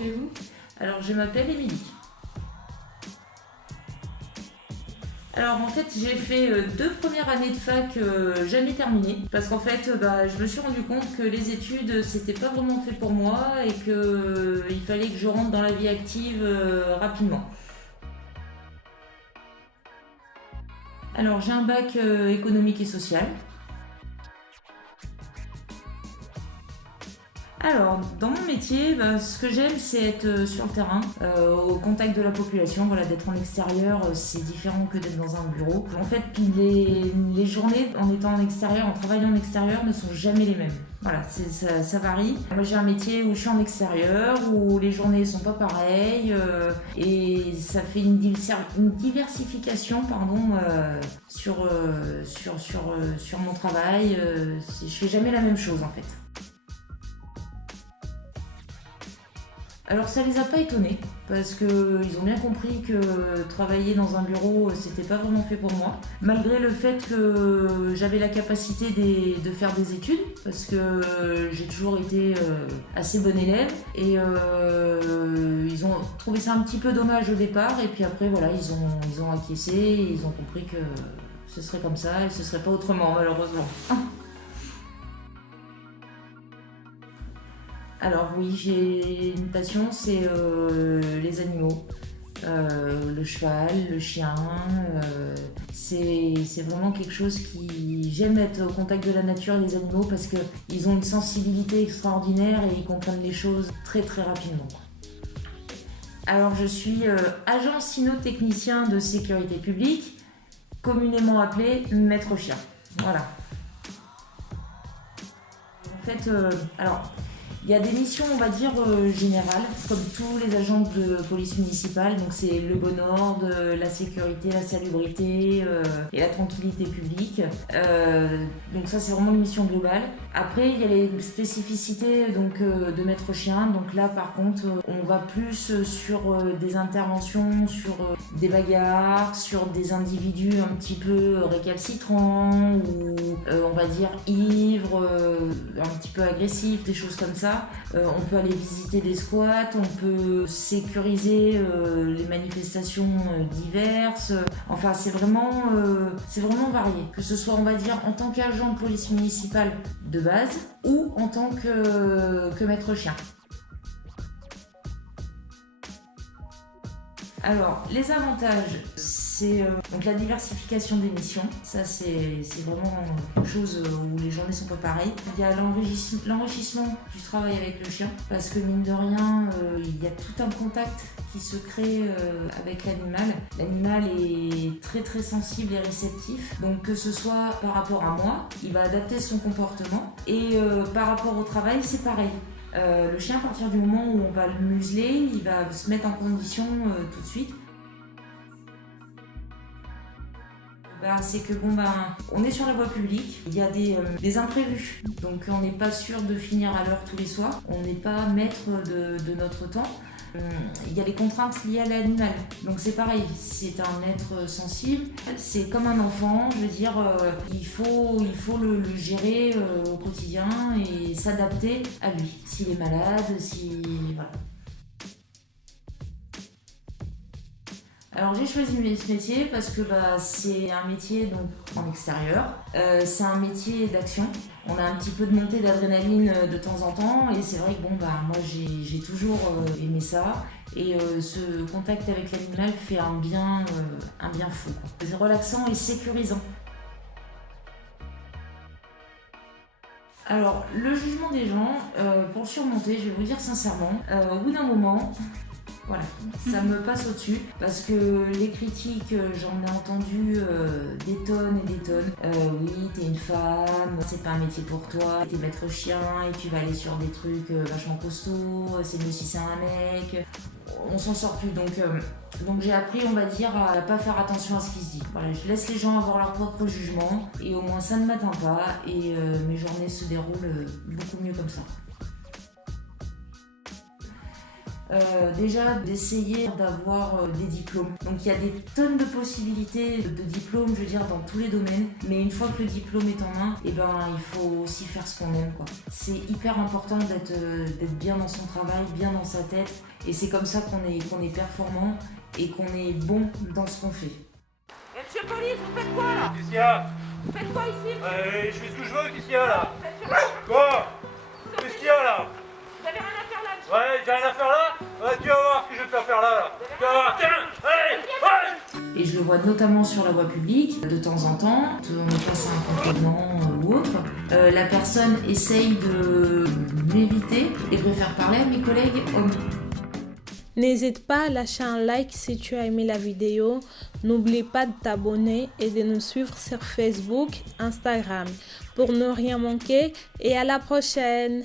faites-vous? Alors, je m'appelle Émilie. Alors en fait j'ai fait 2 premières années de fac jamais terminées parce qu'en fait je me suis rendu compte que les études c'était pas vraiment fait pour moi et qu'il fallait que je rentre dans la vie active rapidement. Alors j'ai un bac économique et social. Alors, dans mon métier, ce que j'aime, c'est être sur le terrain, au contact de la population. Voilà, d'être en extérieur, c'est différent que d'être dans un bureau. En fait, les journées en étant en extérieur, en travaillant en extérieur, ne sont jamais les mêmes. Voilà, ça varie. Moi, j'ai un métier où je suis en extérieur, où les journées sont pas pareilles, et ça fait une diversification, sur mon travail. Je fais jamais la même chose, en fait. Alors ça les a pas étonnés parce qu'ils ont bien compris que travailler dans un bureau c'était pas vraiment fait pour moi. Malgré le fait que j'avais la capacité de faire des études parce que j'ai toujours été assez bonne élève et ils ont trouvé ça un petit peu dommage au départ et puis après voilà ils ont acquiescé et ils ont compris que ce serait comme ça et ce serait pas autrement malheureusement. Alors oui, j'ai une passion, c'est les animaux. Le cheval, le chien, c'est vraiment quelque chose qui... J'aime être au contact de la nature et des animaux parce qu'ils ont une sensibilité extraordinaire et ils comprennent les choses très très rapidement. Alors je suis agent cynotechnicien de sécurité publique, communément appelé maître chien. Voilà. En fait, il y a des missions, on va dire, générales, comme tous les agents de police municipale. Donc c'est le bon ordre, la sécurité, la salubrité et la tranquillité publique. Donc ça, c'est vraiment une mission globale. Après, il y a les spécificités de maître chien. Donc là, par contre, on va plus sur des interventions, sur des bagarres, sur des individus un petit peu récalcitrants ou, on va dire, ivres, un petit peu agressifs, des choses comme ça. On peut aller visiter des squats, on peut sécuriser les manifestations diverses. Enfin, c'est vraiment varié. Que ce soit, on va dire, en tant qu'agent de police municipale de base ou en tant que maître chien. Alors, les avantages, c'est donc la diversification des missions. Ça, c'est vraiment quelque chose où les journées sont pas pareilles. Il y a l'enrichissement du travail avec le chien, parce que mine de rien, il y a tout un contact qui se crée avec l'animal. L'animal est très très sensible et réceptif, donc que ce soit par rapport à moi, il va adapter son comportement, et par rapport au travail, c'est pareil. Le chien, à partir du moment où on va le museler, il va se mettre en condition tout de suite. C'est que on est sur la voie publique, il y a des imprévus, donc on n'est pas sûr de finir à l'heure tous les soirs, on n'est pas maître de notre temps. Il y a les contraintes liées à l'animal, donc c'est pareil, c'est un être sensible, c'est comme un enfant, je veux dire, il faut le gérer au quotidien et s'adapter à lui, s'il est malade, voilà. Alors j'ai choisi ce métier parce que c'est un métier donc en extérieur, c'est un métier d'action. On a un petit peu de montée d'adrénaline de temps en temps et c'est vrai que moi j'ai toujours aimé ça et ce contact avec l'animal fait un bien fou. C'est relaxant et sécurisant. Alors le jugement des gens, pour le surmonter, je vais vous dire sincèrement, au bout d'un moment, voilà, ça me passe au-dessus parce que les critiques, j'en ai entendu des tonnes et des tonnes. Oui, t'es une femme, c'est pas un métier pour toi, t'es maître chien et tu vas aller sur des trucs vachement costauds, c'est mieux si c'est un mec. On s'en sort plus, donc j'ai appris, on va dire, à pas faire attention à ce qui se dit. Voilà, je laisse les gens avoir leur propre jugement et au moins ça ne m'atteint pas et mes journées se déroulent beaucoup mieux comme ça. Déjà d'essayer d'avoir des diplômes. Donc il y a des tonnes de possibilités de diplômes, je veux dire, dans tous les domaines. Mais une fois que le diplôme est en main, et ben il faut aussi faire ce qu'on aime, quoi. C'est hyper important d'être bien dans son travail, bien dans sa tête. Et c'est comme ça qu'on est performant et qu'on est bon dans ce qu'on fait. Et monsieur Police, vous faites quoi là? Qu'est-ce qu'il y a? Vous faites quoi ici? Je fais ce que je veux, qu'est-ce qu'il y a là? Faites sur- Quoi? Qu'est-ce qu'il y a là? Vous avez rien à faire là, monsieur? Ouais, j'ai rien à faire là? Ouais, tu vas voir ce que je vais te faire là. Tu vas voir, tiens, allez, ouais. Et je le vois notamment sur la voie publique, de temps en temps, on est face à un contournement ou autre. La personne essaye de m'éviter et préfère parler à mes collègues hommes. N'hésite pas à lâcher un like si tu as aimé la vidéo. N'oublie pas de t'abonner et de nous suivre sur Facebook, Instagram pour ne rien manquer et à la prochaine.